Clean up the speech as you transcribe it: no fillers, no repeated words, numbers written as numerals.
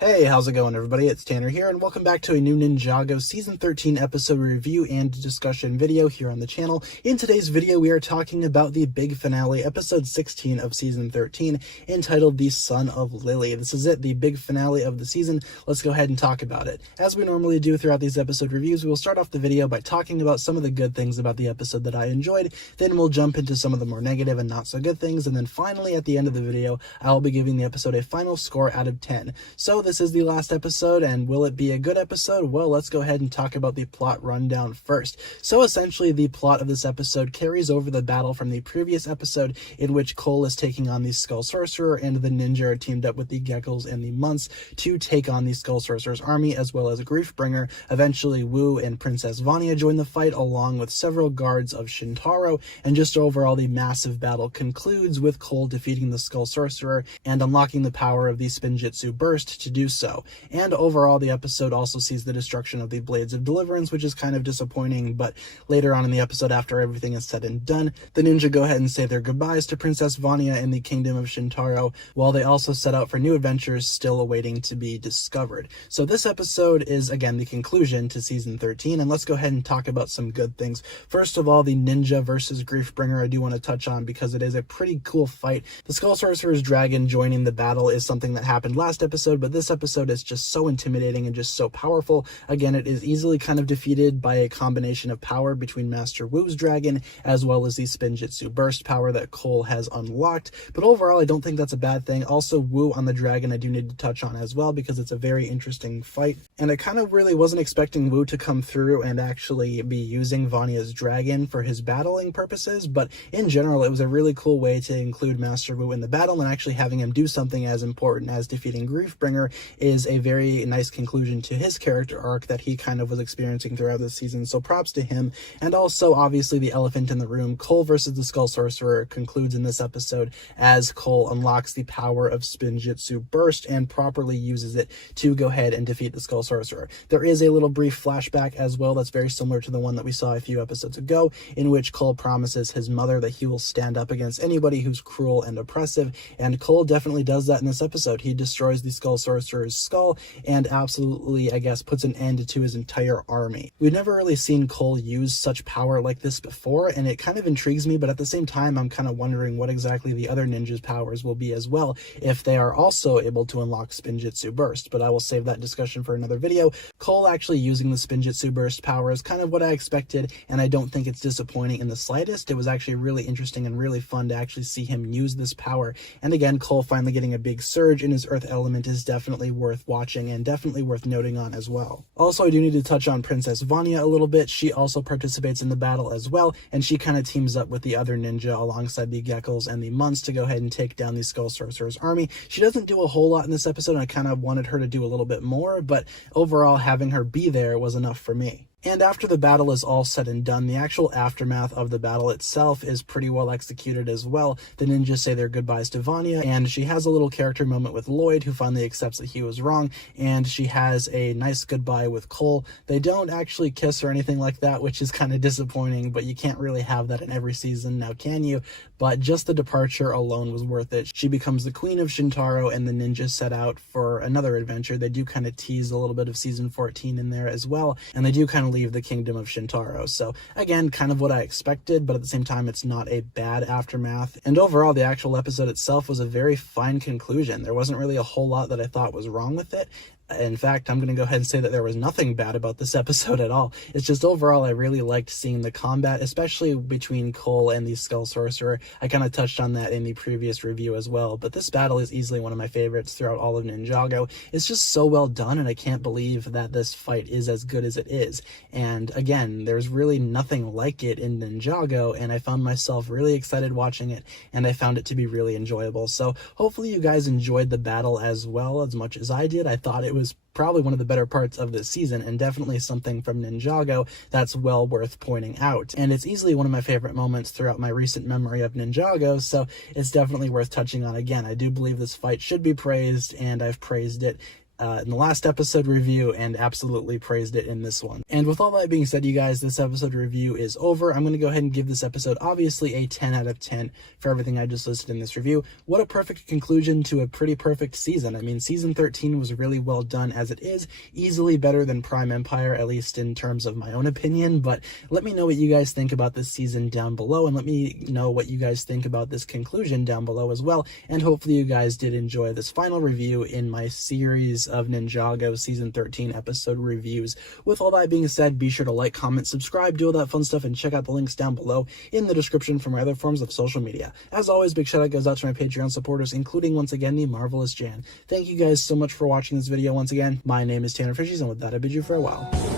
Hey, how's it going, everybody? It's Tanner here, and welcome back to a new Ninjago Season 13 episode review and discussion video here on the channel. In today's video, we are talking about the big finale, episode 16 of Season 13, entitled The Son of Lilly. This is it, the big finale of the season. Let's go ahead and talk about it. As we normally do throughout these episode reviews, we will start off the video by talking about some of the good things about the episode that I enjoyed, then we'll jump into some of the more negative and not so good things, and then finally, at the end of the video, I will be giving the episode a final score out of 10. So this is the last episode, and will it be a good episode? Well, let's go ahead and talk about the plot rundown first. So essentially, the plot of this episode carries over the battle from the previous episode, in which Cole is taking on the Skull Sorcerer, and the ninja are teamed up with the Geckos and the Months to take on the Skull Sorcerer's army, as well as Griefbringer. Eventually, Wu and Princess Vanya join the fight, along with several guards of Shintaro, and just overall, the massive battle concludes with Cole defeating the Skull Sorcerer and unlocking the power of the Spinjitzu Burst to do so. And overall, the episode also sees the destruction of the Blades of Deliverance, which is kind of disappointing, but later on in the episode, after everything is said and done, the ninja go ahead and say their goodbyes to Princess Vanya in the Kingdom of Shintaro, while they also set out for new adventures still awaiting to be discovered. So this episode is, again, the conclusion to Season 13, and let's go ahead and talk about some good things. First of all, the ninja versus Griefbringer I do want to touch on because it is a pretty cool fight. The Skull Sorcerer's dragon joining the battle is something that happened last episode, but this episode is just so intimidating and just so powerful. Again, it is easily kind of defeated by a combination of power between Master Wu's dragon as well as the Spinjitzu Burst power that Cole has unlocked. But overall, I don't think that's a bad thing. Also, Wu on the dragon I do need to touch on as well because it's a very interesting fight. And I kind of really wasn't expecting Wu to come through and actually be using Vanya's dragon for his battling purposes, but in general, it was a really cool way to include Master Wu in the battle, and actually having him do something as important as defeating Griefbringer is a very nice conclusion to his character arc that he kind of was experiencing throughout the season, so props to him. And also, obviously, the elephant in the room, Cole versus the Skull Sorcerer, concludes in this episode as Cole unlocks the power of Spinjitzu Burst and properly uses it to go ahead and defeat the Skull Sorcerer. There is a little brief flashback as well that's very similar to the one that we saw a few episodes ago, in which Cole promises his mother that he will stand up against anybody who's cruel and oppressive, and Cole definitely does that in this episode. He destroys the Skull Sorcerer's skull and absolutely, I guess, puts an end to his entire army. We've never really seen Cole use such power like this before, and it kind of intrigues me, but at the same time, I'm kind of wondering what exactly the other ninjas' powers will be as well, if they are also able to unlock Spinjitzu Burst, but I will save that discussion for another video. Cole actually using the Spinjitzu Burst power is kind of what I expected, and I don't think it's disappointing in the slightest. It was actually really interesting and really fun to actually see him use this power, and again, Cole finally getting a big surge in his Earth element is definitely worth watching and definitely worth noting on as well. Also, I do need to touch on Princess Vanya a little bit. She also participates in the battle as well, and she kind of teams up with the other ninja alongside the Geckos and the Months to go ahead and take down the Skull Sorcerer's army. She doesn't do a whole lot in this episode, and I kind of wanted her to do a little bit more, but overall, having her be there was enough for me. And after the battle is all said and done, the actual aftermath of the battle itself is pretty well executed as well. The ninjas say their goodbyes to Vanya, and she has a little character moment with Lloyd, who finally accepts that he was wrong, and she has a nice goodbye with Cole. They don't actually kiss or anything like that, which is kind of disappointing, but you can't really have that in every season, now can you? But just the departure alone was worth it. She becomes the queen of Shintaro, and the ninjas set out for another adventure. They do kind of tease a little bit of season 14 in there as well, and they do kind of leave the Kingdom of Shintaro. So again, kind of what I expected, but at the same time, it's not a bad aftermath. And overall, the actual episode itself was a very fine conclusion. There wasn't really a whole lot that I thought was wrong with it. In fact, I'm going to go ahead and say that there was nothing bad about this episode at all. It's just overall, I really liked seeing the combat, especially between Cole and the Skull Sorcerer. I kind of touched on that in the previous review as well, but this battle is easily one of my favorites throughout all of Ninjago. It's just so well done, and I can't believe that this fight is as good as it is. And again, there's really nothing like it in Ninjago, and I found myself really excited watching it, and I found it to be really enjoyable. So hopefully you guys enjoyed the battle as well as much as I did. I thought it was probably one of the better parts of this season, and definitely something from Ninjago that's well worth pointing out. And it's easily one of my favorite moments throughout my recent memory of Ninjago, so it's definitely worth touching on again. I do believe this fight should be praised, and I've praised it in the last episode review and absolutely praised it in this one. And with all that being said, you guys, this episode review is over. I'm going to go ahead and give this episode obviously a 10 out of 10 for everything I just listed in this review. What a perfect conclusion to a pretty perfect season. I mean, season 13 was really well done as it is, easily better than Prime Empire, at least in terms of my own opinion. But let me know what you guys think about this season down below, and let me know what you guys think about this conclusion down below as well. And hopefully you guys did enjoy this final review in my series of Ninjago season 13 episode reviews. With all that being said, be sure to like, comment, subscribe, do all that fun stuff, and check out the links down below in the description for my other forms of social media. As always, big shout out goes out to my Patreon supporters, including once again the marvelous Jan. Thank you guys so much for watching this video once again. My name is TannerFishies, and with that I bid you farewell.